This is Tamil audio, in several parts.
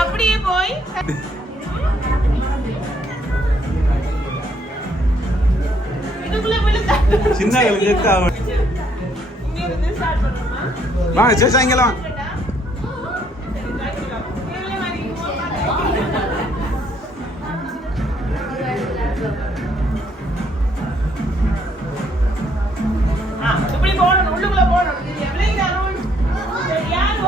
அப்படியே போய் சின்ன வாங்க சரி சாயங்காலம் இப்படி போகணும் உள்ளுக்குள்ள போகணும் யார்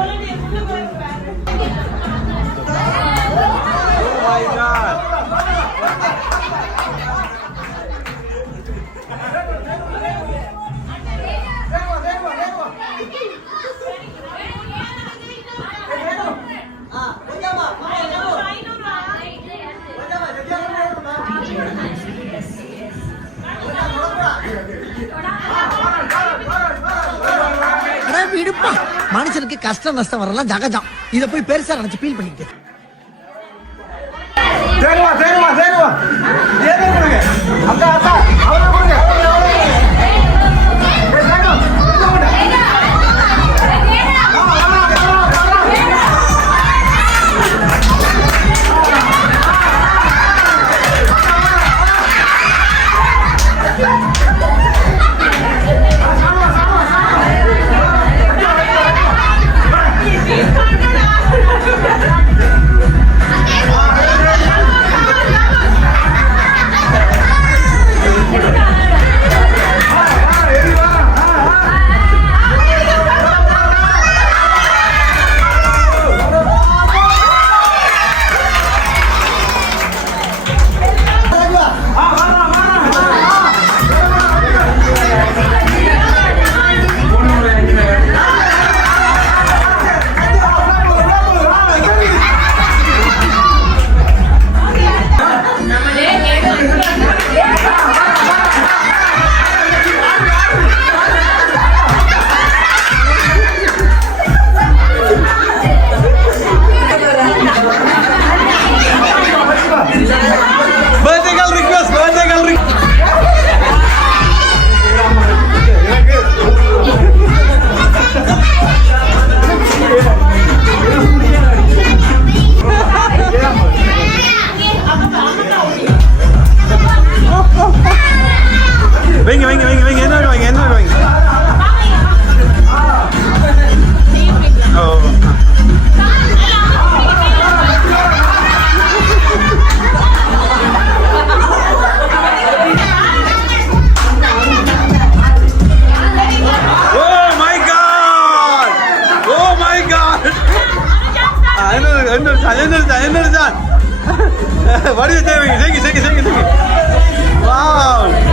மனுஷனுக்கு கஷ்டம் நஷ்டம் வரலாம் ஜகஜம். இத போய் பெருசா நினைச்சு ஃபீல் பண்ணிட்டு What are you doing? Sing it. Wow.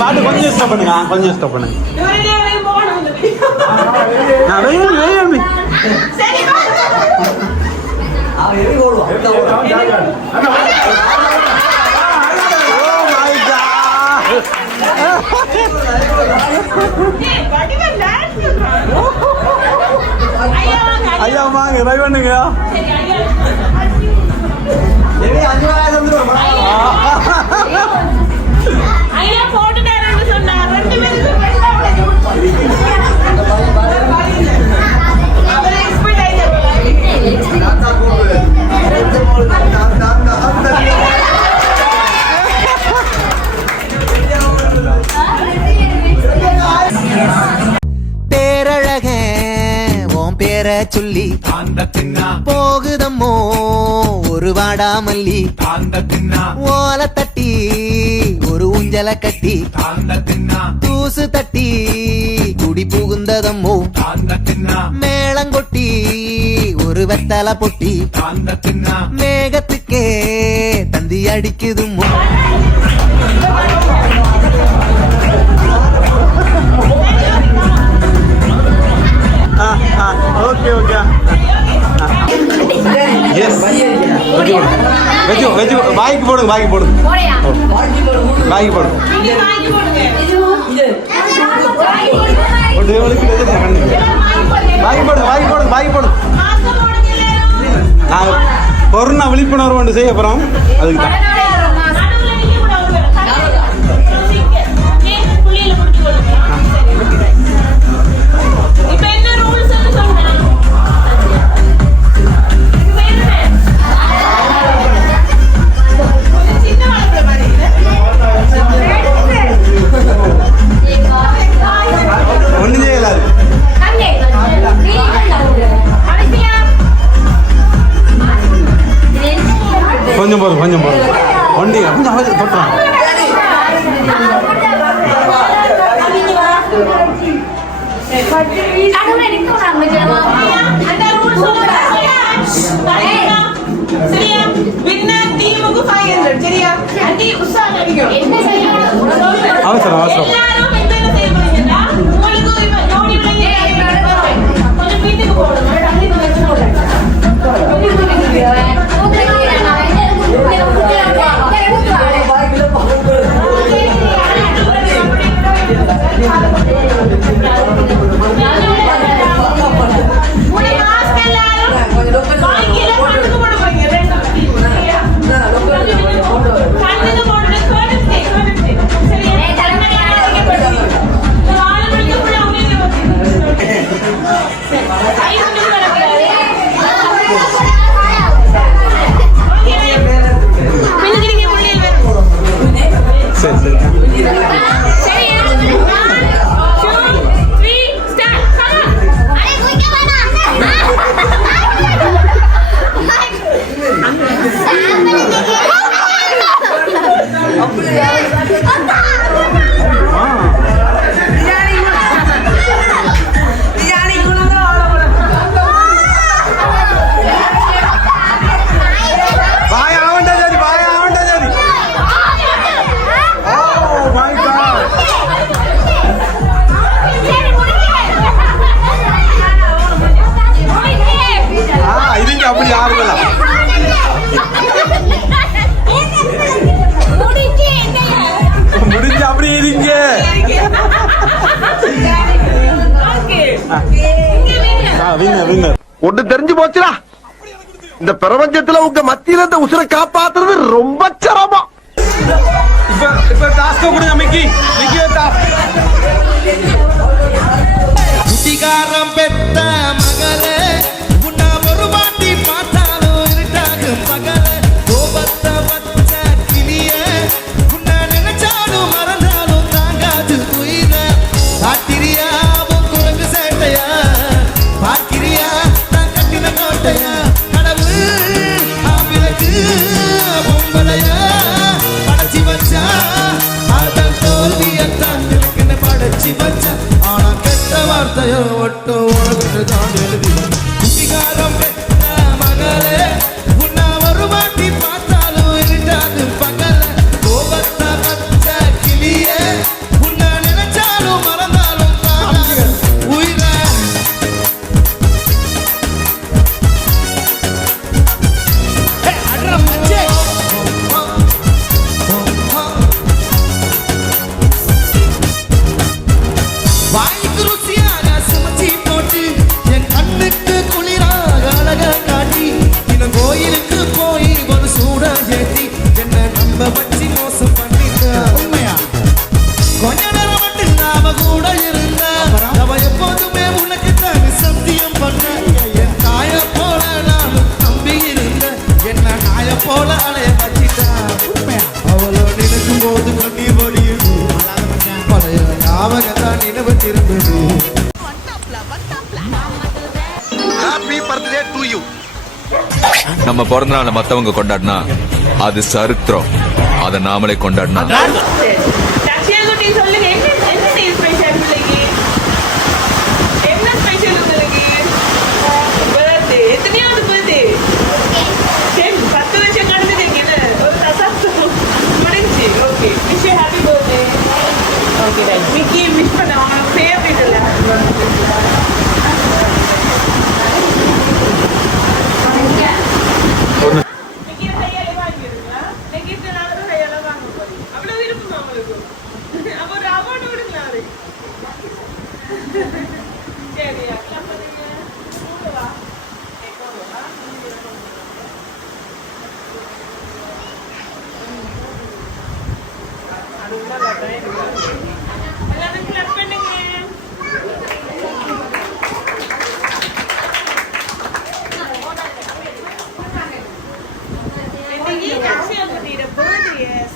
பாட்டு கொஞ்சம் ஸ்டாப் பண்ணுங்க ஐயா வாங்க ட்ரை பண்ணுங்க ஐயா போட்டுட்டாருன்னு சொன்னார் 2 பேருக்கு பேரழக உன் பேரை சொல்லி போகுதம்மோ ஒரு வாடாமல்லி ஓலை தட்டி ஒரு ஊஞ்சலை கட்டி தூசு தட்டி குடி புகுந்ததம்மோ மேளங்கொட்டி ஒரு வெத்தலை பொட்டி மேகத்துக்கே தந்தி அடிக்குதும்மோ ஓகே வாங்கி போடு நீங்க வாங்கி போடுங்க. ஒரு வேலைக்கு வாங்கி போடு வாங்கி போடு வாங்கி போடு. மாஸ்க் போடுங்க எல்லாரும். நான் கொரோனா விழிப்புணர்வு ஒன்று செய்ய போகிறோம் அதுக்கு தான். நடுவுல நீங்க கூட ஒரு புள்ளியில முடிச்சு கொடுங்க. இப்ப என்ன ரூல்ஸ் சொல்றேன். சின்ன வளர்ற மாதிரி ஒன்றும் செய்யலாது. கொஞ்சம் போதும் கொஞ்சம் போதும் ஒண்டி கொஞ்சம் தொட்டுறான். அந்த ரூல்ஸ் சரியா? வின்னர் டீமுக்கு 500 சரியா? அடி உஷாரா அடிக்கும். என்ன செய்யணும்? அவசரம் அவசரம். எல்லாரும் என்ன செய்ய போறீங்கன்னா உங்களுக்கு ஜோடி விளையாட கொஞ்சம் வீட்டுக்கு போடுங்க. தண்ணி வச்சு போடுங்க. சரி சரி அப்படி ஆறுதலா முடிஞ்சு அப்படி இருங்க. ஒண்ணு தெரிஞ்சு போச்சுடா, இந்த பிரபஞ்சத்துல உங்க மத்தியில இந்த உசுரை காப்பாத்துறது ரொம்ப சிரமம். இப்ப டாஸ்க் கொடுங்க மிக்கி மிக்கி குட்டிகாரம் பெத்த மகளே உன்னை ஒரு வாட்டி பார்த்தாலும் இருட்டாகும் பகலே கோபத்தை வச்ச கிளிய உன்னை நினைச்சாலும் மறந்தாலும் தாங்காது உயிர காட்டிரியா குரங்கு சேட்டையா பாக்கிரியா நான் கட்டின கோட்டையா கடவுள் ஆவிலக்கு பொம்பளையா படைச்சி வச்சா அதன் தோல்வியத்தான் எனக்குன்னு படைச்சி வச்சா ஆனா கெட்ட வார்த்தையோ ஒட்டும் உனக்கு தான் எழுதி குட்டிகாரம் பெற்ற மகளே உன்னை ஒரு வாட்டி பார்த்தாலும் இருட்டாது பகல கோபத்தை வச்ச கிளியே உன்னை நினைச்சாலும் மறந்தாலும் உயிர வாய்க்கு ருசியாக சுமச்சி போட்டு என் கண்ணுக்கு குளிராக அழக காட்டி இன்னும் கோயிலுக்கு போய் ஒரு சூட ஏற்றி என்ன நம்ப வச்சு மோசம் பண்ணிட்ட உண்மையா கொஞ்ச நேரம் மட்டும் நாம கூட இருந்த அவ எப்போதுமே உனக்கு தான் சத்தியம் பண்ண என் தாய போல நானும் நம்பி இருந்த என்ன நாய போல அலைய வச்சிட்டா உண்மையா அவளோ நினைக்கும் போது கண்ணீர் வடியுது பழைய ஞாபகத்தான் நினைவு திரும்புது. Happy birthday to you. நம்ம பிறந்த நாளை மத்தவங்க கொண்டாடினா அது சரித்திரம். அதை நாமளே கொண்டாடினா தக்ஷயா குட்டி சொல்லுங்க என்ன ஸ்பெஷல் பிள்ளைக்கு என்ன ஸ்பெஷல் உங்களுக்கு பர்த்டே எத்தனையாவது பர்த்டே சரி 10 வருஷம் கடந்துட்டீங்க ஒரு தசாப்தம் முடிஞ்சு okay wish you happy birthday okay right Mickey wish பண்ண உங்க ஃபேவரட் இல்ல மிக்கி கையால வாங்கிடுங்களா நெகிட்டு நாளை கையால வாங்க போறீங்க அவ்வளவு விருப்பமா உங்களுக்கு அப்ப ஒரு அவார்டு விடுங்களா அவருக்கு சரியா கிளப் பண்ணுங்க வா எல்லாரும் கிளப் பண்ணுங்க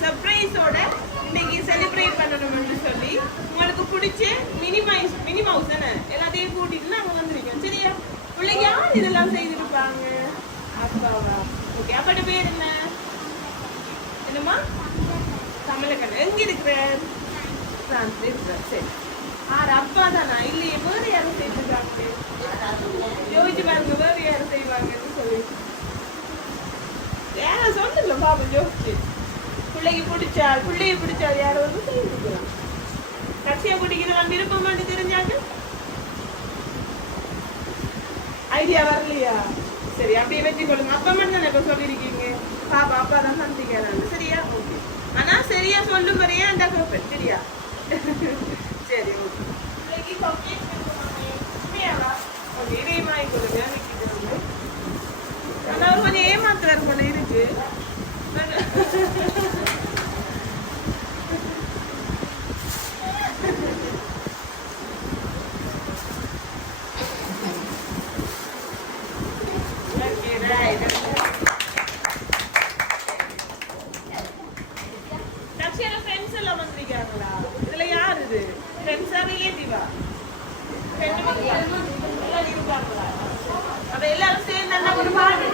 சர்ப்ரைஸோட இன்னைக்கு செலிப்ரேட் பண்ணணும்னு சொல்லி உங்களுக்கு பிடிச்ச மினி மவுஸ் தானே எல்லாத்தையும் கூட்டிட்டு நாங்க வந்திருக்கோம் சரியா பிள்ளைங்க யார் இதெல்லாம் செய்திருப்பாங்க அப்பாவா ஓகே அப்பட பேர் என்ன என்னம்மா கமலக்கண்ணன் எங்க இருக்கிற பிரான்ஸ்ல இருக்கிறார் சரி அப்பா தானா இல்லையே வேறு யாரும் செய்திருக்காங்க யோசிச்சு பாருங்க வேறு யாரும் செய்வாங்கன்னு சொல்லி யாரா சொல்லுங்க பாப்பா யோசிச்சு பிள்ளைக்கு பிடிச்சால் யாரும் வந்து செய்திருக்கலாம் கட்சியா குடிக்கிறவன் விருப்பமாட்டு தெரிஞ்சாங்க ஐடியா வரலையா சரி அப்படியே வச்சு கொள்ளுங்க அப்பா மட்டும் தானே இப்ப சொல்லிருக்கீங்க பாப்பா அப்பா தான் சந்திக்கிறாங்க சரியா ஓகே ஆனா சரியா சொல்லும் வரையா அந்த கேப்பேன் சரியா சரி ஓகே பிள்ளைக்கு சாக்லேட் வேணுமா ஓகே இதே மாதிரி கொடுங்க நிற்கிறது ஆனா கொஞ்சம் ஏமாத்துறாரு போல இருக்கு எல்லாரும் சேர்ந்து ஒரு பாட்டு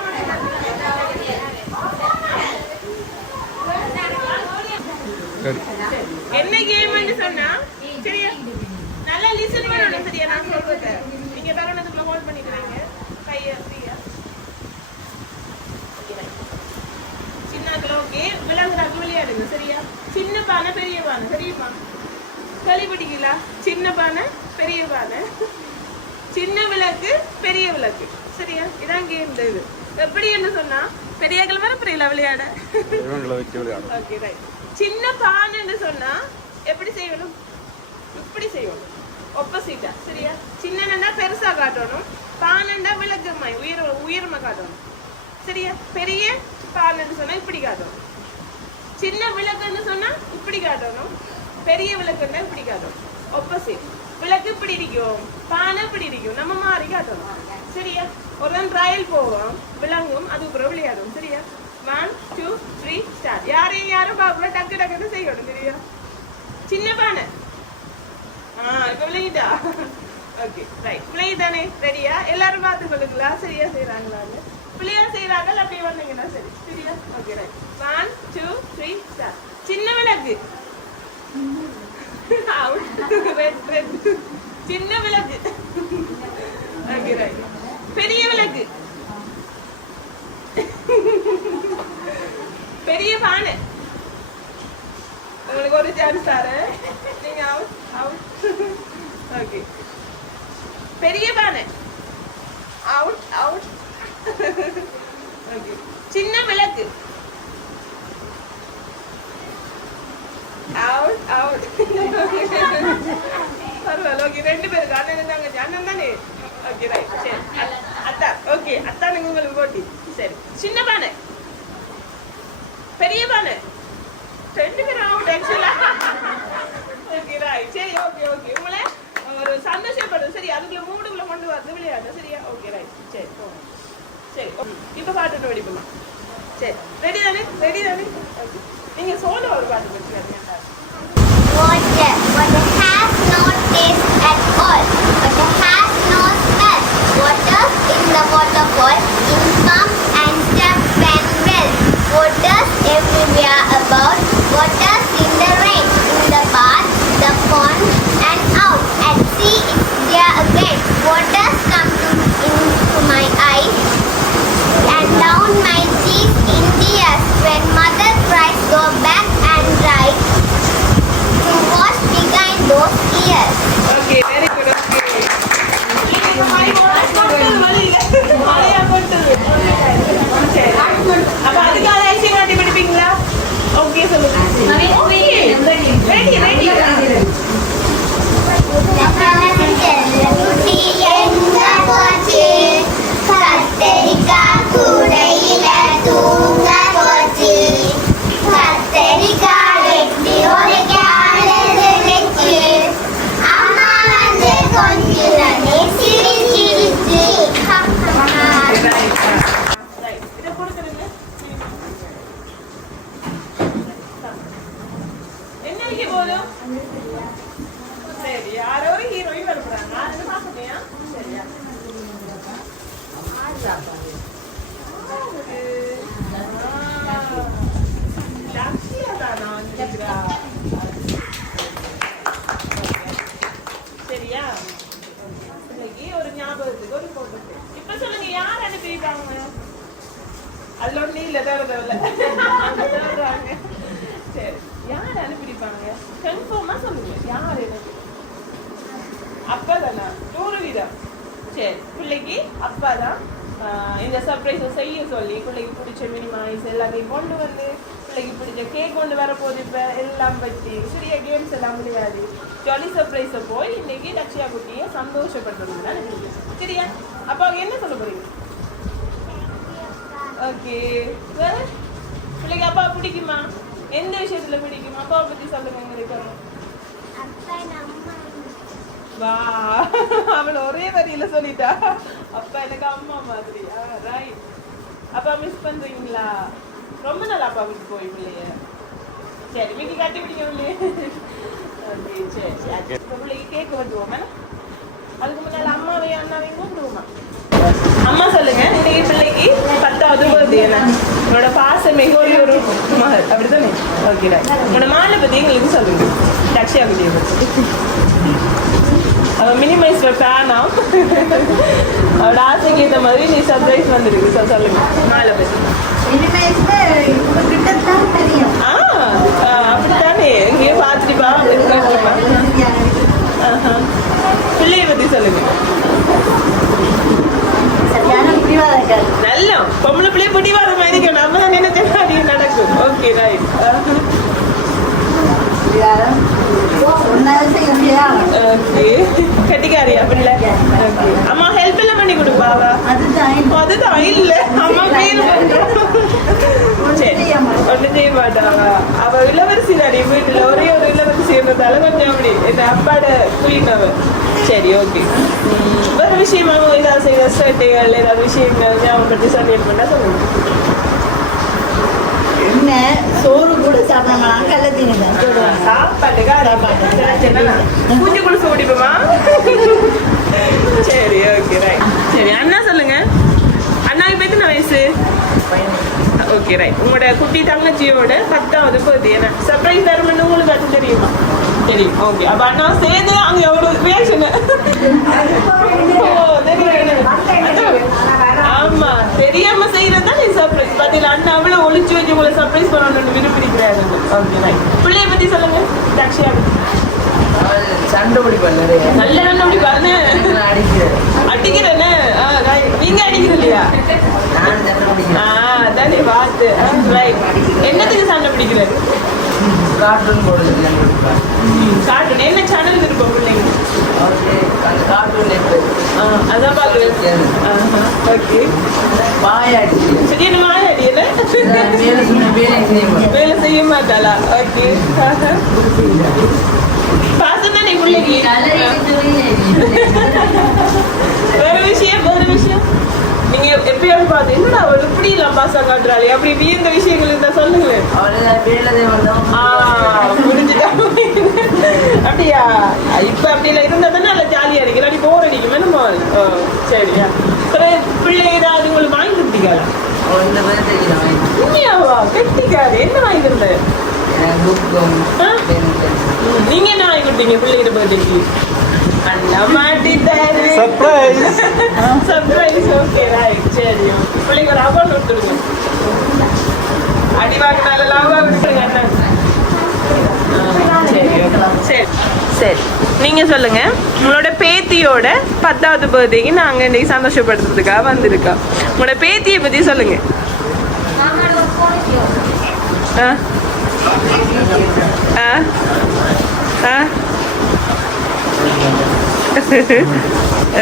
என்ன கேம்னு சொன்னா சரியா நல்லா லிசன் பண்ணணும் சரியா நான் சொல்றத நீங்க தருணத்துக்குள்ள ஹோல்ட் பண்ணிக்கிறீங்க கைய ஃப்ரீயா சின்னதுல ஓகே விளையாடுறாங்க விளையாடுங்க சரியா சின்ன பானை பெரிய பானை தெரியுமா களி பிடிக்கலா சின்ன பானை பெரிய பானை சின்ன விளக்கு பெரிய விளக்கு சரியா இதான் கேம் இது எப்படி என்ன சொன்னா பெரிய கிழமை புரியல விளையாட ஓகே ரைட் சின்ன பானைன்னு சொன்னா எப்படி செய்யணும் இப்படி செய்யணும் ஆப்போசிட்டா சரியா சின்னன்னா பெருசா காட்டணும் பானைன்னா விளக்குமாய் உயரமா காட்டணும் சரியா பெரிய பானைன்னு சொன்னா இப்படி காட்டணும் சின்ன விளக்குன்னு சொன்னா இப்படி காட்டணும் பெரிய விளக்குன்னா இப்படி காட்டணும் ஆப்போசிட் விளக்கு இப்படி இருக்கும் பானை இப்படி இருக்கும் நம்ம மாறி காட்டணும் சரியா ஒரு தான் ட்ரையல் போவோம் விளங்கும் அதுக்கப்புறம் விளையாடும் சரியா 1 2 3 ஸ்டார்ட் யாரும் பாக்கல டக்கு டக்குன்னு செய்யணும் சரியா சின்ன பானை இப்ப விளையிட்டா ஓகே ரைட் விளையிட்டானே ரெடியா எல்லாரும் பார்த்து கொள்ளுங்களா சரியா செய்யறாங்களான்னு பிள்ளையா செய்யறாங்க அப்படியே வந்தீங்கன்னா சரி சரியா ஓகே ரைட் 1 2 3 ஸ்டார்ட் சின்ன விளக்கு சின்ன விளக்கு ஓகே ரைட் பெரிய விளக்கு பெரிய பானை உங்களுக்கு ஒரு சான்ஸ் தரேன் நீங்க அவுட் ஓகே பெரிய பானை அவுட் ஓகே சின்ன விளக்கு அவுட் பரவாயில்ல ஓகே ரெண்டு பேருக்கு அண்ணன் தானே ஓகே ரைட் சரி அத்தா ஓகே அத்தானுங்க உங்களுக்கு போட்டி சரி சின்ன பானை பெரிய பானை ரெண்டு பேரும் அவுட் ஆக்சுவலா ஓகே ரைட் சரி ஓகே ஓகே உங்களை ஒரு சந்தோஷப்படும் சரி அதுக்குள்ள மூடுக்குள்ள கொண்டு வரது விளையாடு சரியா ஓகே ரைட் சரி சரி இப்ப பாட்டு வெடிப்போமா சரி ரெடி தானே ஓகே நீங்க சோலோ ஒரு பாட்டு வச்சுக்காதீங்க Water has no taste at all. Water has no smell. Water in the waterfall, in pump and tap and well. Water everywhere about. Water in the rain, in the bath, the pond and out. At sea it's there again. Water come into my eyes and down my cheeks in tears. When mother cries, go back and dry. To wash behind those ears. Okay very good okay நீங்க மழையா போட்டது சரி அப்ப அதுக்காக ஐசி மாட்டி பிடிப்பீங்களா மணிக்கு போதும் சரி யாரோ ஒரு ஹீரோயின் வருவாங்க அது பாக்கலையா சரியா சரியா இன்னைக்கு ஒரு ஞாபகத்துக்கு ஒரு போட்டோ இப்ப சொல்லுங்க யார் அனுப்பிட்டாங்க அதுல ஒண்ணு இல்ல தவிர சரி யார் அனுப்பியிருப்பாங்க கன்ஃபார்மா சொல்லுங்க யார் எனக்கு அப்பா தானா நூறு வீதம் சரி பிள்ளைக்கு அப்பா தான் இந்த சர்ப்ரைஸை செய்ய சொல்லி பிள்ளைக்கு பிடிச்ச மினிமைஸ் எல்லாத்தையும் கொண்டு வந்து பிள்ளைக்கு பிடிச்ச கேக் கொண்டு வரப்போது இப்போ எல்லாம் வச்சு சிறிய கேம்ஸ் எல்லாம் முடியாது ஜாலி சர்ப்ரைஸை போய் இன்னைக்கு லட்சியா குட்டியை சந்தோஷப்படுறது தான் சரியா அப்போ அவங்க என்ன சொல்ல போறீங்க ஓகே வேற பிள்ளைக்கு அப்பா பிடிக்குமா எந்த விஷயத்துல பிடிக்குமா அப்பாவை பத்தி சொல்லுங்க எங்களுக்கு வா அவள ஒரே வரியில சொல்லிட்டா அப்பா எனக்கு அம்மா மாதிரி ரைட் அப்பா மிஸ் பண்றீங்களா ரொம்ப நாள் அப்பா வீட்டுக்கு போய் பிள்ளைய சரி வீட்டு கட்டி பிடிக்கவில்லையே ஓகே சரி சரி பிள்ளைக்கு கேக் வந்துவோம் அதுக்கு முன்னால அம்மாவையும் அண்ணாவையும் கூப்பிடுவோமா அம்மா சொல்லுங்க இன்னைக்கு பிள்ளைக்கு 10வது பர்த்டே உங்களோட பாசம் மிக ஒரு மகள் அப்படித்தானே ஓகே ரைட் உங்களோட மாலை பத்தி எங்களுக்கு சொல்லுங்க லட்சியா குட்டியை பத்தி மினிமைஸ் ஃபேனா அவரோட ஆசைக்கு ஏற்ற மாதிரி நீ சர்ப்ரைஸ் வந்துருக்கு சார் சொல்லுங்க மாலை பத்தி அப்படித்தானே எங்கேயோ பார்த்துட்டுப்பா பிள்ளைய பத்தி சொல்லுங்க நல்ல பொம்பளை பிள்ளைய பிடிவாத மாதிரி நம்ம தான் நினைச்சேன் நடக்கும் ஓகே ரைட் கட்டிக்காரியா பிள்ளை அம்மா ஹெல்ப் எல்லாம் பண்ணி கொடுப்பாவா அதுதான் இல்ல அம்மா ஃபீல் பண்றோம் சரி ஒன்றும் செய்ய மாட்டாவா அவ இளவரசி தானே வீட்டுல ஒரே ஒரு இளவரசி இருந்ததால கொஞ்சம் அப்படி என் அப்பாட குயின் அவ சரி ஓகே வேற விஷயமா ஏதாவது செய்த சேட்டைகள் ஏதாவது விஷயங்கள் ஞாபகம் பற்றி சமையல் பண்ணா சொல்லுங்க என்ன சோறு கூட சாப்பிடலாம் கள்ளத்தீங்க பூஜை குளிச்சு ஓடிப்போமா சரி ஓகே ரைட் சரி அண்ணா சொல்லுங்க அண்ணாக்கு எத்தனை வயசு ஓகே ரைட் உங்களோட குட்டி தங்கச்சியோட 10வது பர்த்டே என்ன சர்ப்ரைஸ் தரும்னு உங்களுக்கு அது தெரியுமா தெரியும் ஓகே அப்ப அண்ணா சேர்ந்து அங்க எவ்வளவு ரியாக்ஷன் ஆமா தெரியாம செய்யறதா நீ சர்ப்ரைஸ் பாத்தீங்களா அண்ணா அவ்வளவு ஒளிச்சு வச்சு உங்களை சர்ப்ரைஸ் பண்ணணும்னு விரும்பிக்கிறாரு ஓகே ரைட் பிள்ளைய பத்தி சொல்லுங்க சாக்ஷியா சண்டை பிடிப்பாரு நல்ல சண்டை பிடிப்பாரு அடிக்கிறேன்னு நீங்க அடிக்கிறது இல்லையா அதானே பார்த்து ரைட் என்னத்துக்கு சண்டை பிடிக்கிறாரு கார்ட்டூன் போடுறது கார்ட்டூன் என்ன சேனல் இருப்போம் பிள்ளைங்க கார்ட்டூன் அதான் பாக்குறேன் ஓகே மாயாடி சரி என்ன மாயாடி என்ன வேலை செய்ய மாட்டாளா ஓகே பாசம் தானே பிள்ளைக்கு வேற விஷயம் நீங்க எப்பயாவது பார்த்து என்னடா அவள் இப்படி எல்லாம் பாசம் காட்டுறாளே அப்படி வியந்த விஷயங்கள் இருந்தா சொல்லுங்களேன் அப்படியா இப்ப அப்படி எல்லாம் இருந்தா தானே நல்லா ஜாலியா இருக்கு இல்லாட்டி போர் அடிக்கும் என்னமோ சரியா பிள்ளை ஏதாவது உங்களுக்கு வாங்கி கொடுத்தீங்களா உண்மையாவா கெட்டிக்காரு என்ன வாங்கி கொடுத்த நீங்க என்ன வாங்கி கொடுத்தீங்க பிள்ளைகிட்ட பர்த்டேக்கு அண்ணா மாட்டிட்டாரு சர்ப்ரைஸ் ஓகே ரைட் சரி பிள்ளைக்கு ஒரு அவார்டு கொடுத்துருங்க அடி வாங்கினால லாபம் கொடுத்துருங்க அண்ணா சரி சரி நீங்க சொல்லுங்க உங்களோட பேத்தியோட 10வது பர்த்டேக்கு நாங்க இன்னைக்கு சந்தோஷப்படுத்துறதுக்காக வந்திருக்கோம் உங்களோட பேத்தியை பத்தி சொல்லுங்க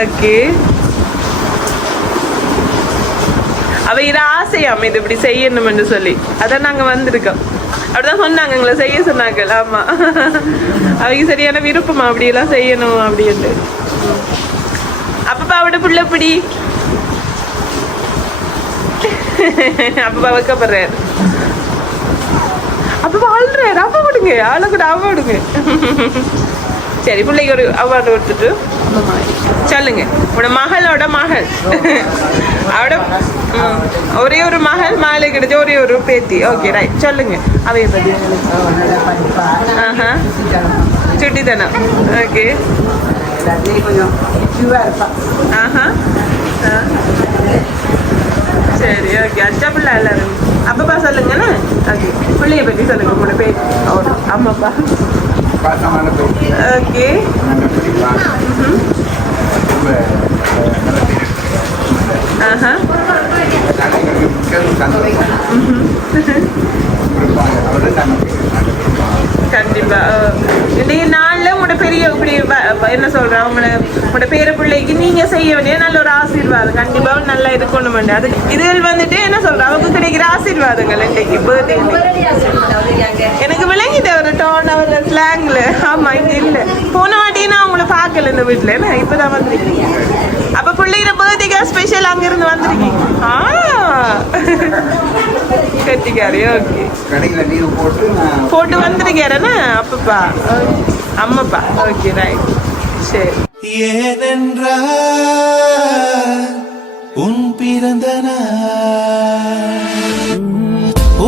ஓகே அவ இது ஆசையாம இது இப்படி செய்யணும்னு சொல்லி அதான் நாங்க வந்திருக்கோம் அப்படிதான் சொன்னாங்க எங்களை செய்ய சொன்னாங்க ஆமா அவங்க சரியான விருப்பமா அப்படி எல்லாம் செய்யணும் அப்படின்ட்டு அப்பப்பா அவட புள்ள பிடி அப்பப்பா வைக்கப்படுறாரு அப்ப வாழ்றாரு அப்ப கூட கொடுங்க, ஆளை கூட அவார்டுங்க. சரி, பிள்ளைக்கு ஒரு அவார்டு கொடுத்துட்டு சொல்லுங்க. உங்களோட மகளோட மகள் அவட ஒரே ஒரு மகள், மாலை கிடைச்ச ஒரே ஒரு பேத்தி. ஓகே ரைட், சொல்லுங்க அவைய பத்தி. ஆஹா, சுட்டித்தனம். ஓகே. கொஞ்சம் ஆக்டிவாக இருப்பான். ஆஹா. சரி, ஓகே. அச்சா பிள்ளை எல்லாரும் அப்பப்பா சொல்லுங்கண்ணா. ஓகே, பிள்ளைய பற்றி சொல்லுங்க. உங்களோட பேர் அம்மாப்பா. ஓகே. ஆஹா. கண்டிப்பா. இன்னைக்கு நாள்ல உங்களோட பெரிய இப்படி என்ன சொல்றேன், உங்களோட பேர பிள்ளைக்கு நீங்க செய்ய வேண்டிய நல்ல ஒரு ஆசீர்வாதம். கண்டிப்பா நல்லா இருக்கணும். அது இதுகள் வந்துட்டு என்ன சொல்றேன், அவங்க கிடைக்கிற ஆசீர்வாதங்கள் இன்னைக்கு பர்த்டே. எனக்கு விளங்கிட்ட ஒரு டோன், ஒரு ஸ்லாங்ல. ஆமா, இங்க இல்ல. போன வாட்டி நான் உங்களை பார்க்கல இந்த வீட்டுல, இப்பதான் வந்திருக்கீங்க. அப்ப பிள்ளைகிற பர்த்டேக்கா ஸ்பெஷல் அங்க இருந்து வந்திருக்கீங்க. கட்டிக்காரு. ஓகே, போட்டு வந்திருக்காரண்ணா அப்பப்பா அம்மாப்பா. Okay right. சரி. ஏனென்றால் உன் பிறந்த நாள்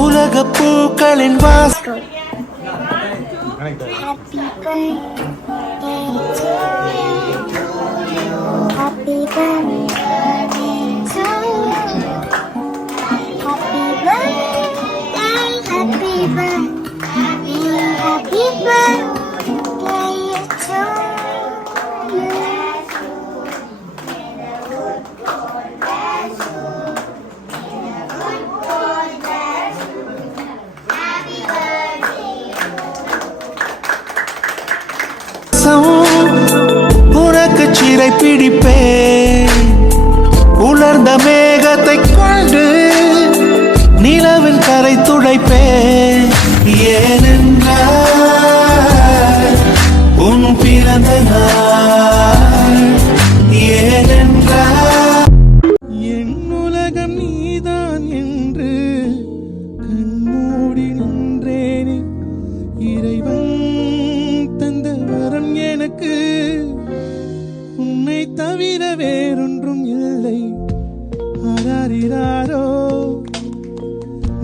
உலக பூக்களின் வாசம். Happy birthday to you. Happy birthday, happy birthday, happy birthday to you. உனக்கு சிறை பிடிப்பேன் உலர்ந்த மேகத்தை கொண்டு நிலவின் கரை துடைப்பேன். ஏனென்றால் உன் பிறந்த நாள். ஏனென்றால் என் உலகம் நீதான் என்று கண்மூடி நின்றேனே. இறைவன் தந்த வரம் எனக்கு உன்னை தவிர வேறொன்றும் இல்லை. ஆராரிராரோ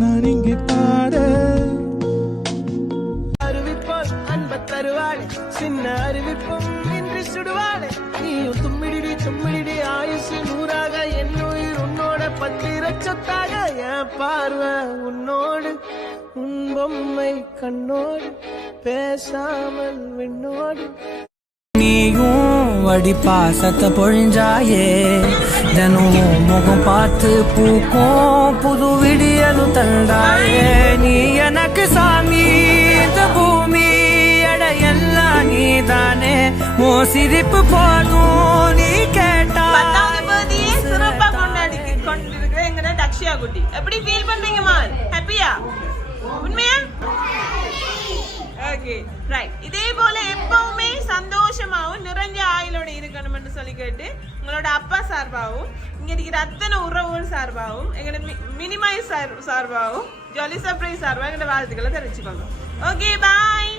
நான் இங்கே பாட. அறிவிப்பால் அன்ப தருவாள் சின்ன அறிவிப்பும் இன்றி சுடுவாள். நீயும் தும்மிடி தும்மிடி ஆயுசு நூறாக என் உயிர் உன்னோட பத்திர சொத்தாக. என் பார்வை உன்னோடு உன் பொம்மை கண்ணோடு பேசாமல் விண்ணோடு. நீயும் வடி பாசத்தை பொழிஞ்சாயே தினமும் முகம் பார்த்து பூக்கும் புது விடியலும் தந்தாயே. நீ எனக்கு சாமி, இந்த பூமி எடையெல்லாம் நீதானே. மோ சிரிப்பு போதும் நீ கேட்டா. சிறப்பா கொண்டிருக்கிற எங்கட தக்ஷியா குட்டி எப்படி ஃபீல் பண்றீங்க மான்? ஹாப்பியா? உண்மையா? Okay right. இதே போல எப்பவுமே சந்தோஷமாவும் நிறைஞ்ச ஆயுளோட இருக்கணும்னு சொல்லி கேட்டு உங்களோட அப்பா சார்பாகவும் இங்க இருக்கிற அத்தனை உறவுகள் சார்பாகவும் எங்களோட மினிமைஸ் சார்பாகவும் ஜாலி சர்ப்ரைஸ் சார்பாக எங்களோட வாழ்த்துக்களை தெரிவிச்சுக்கோங்க. Okay bye.